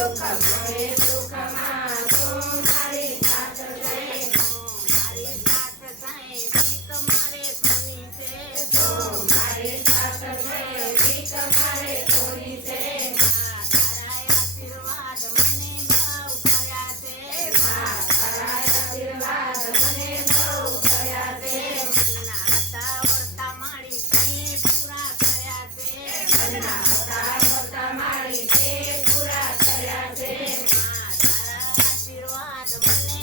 meu casamento. É the money.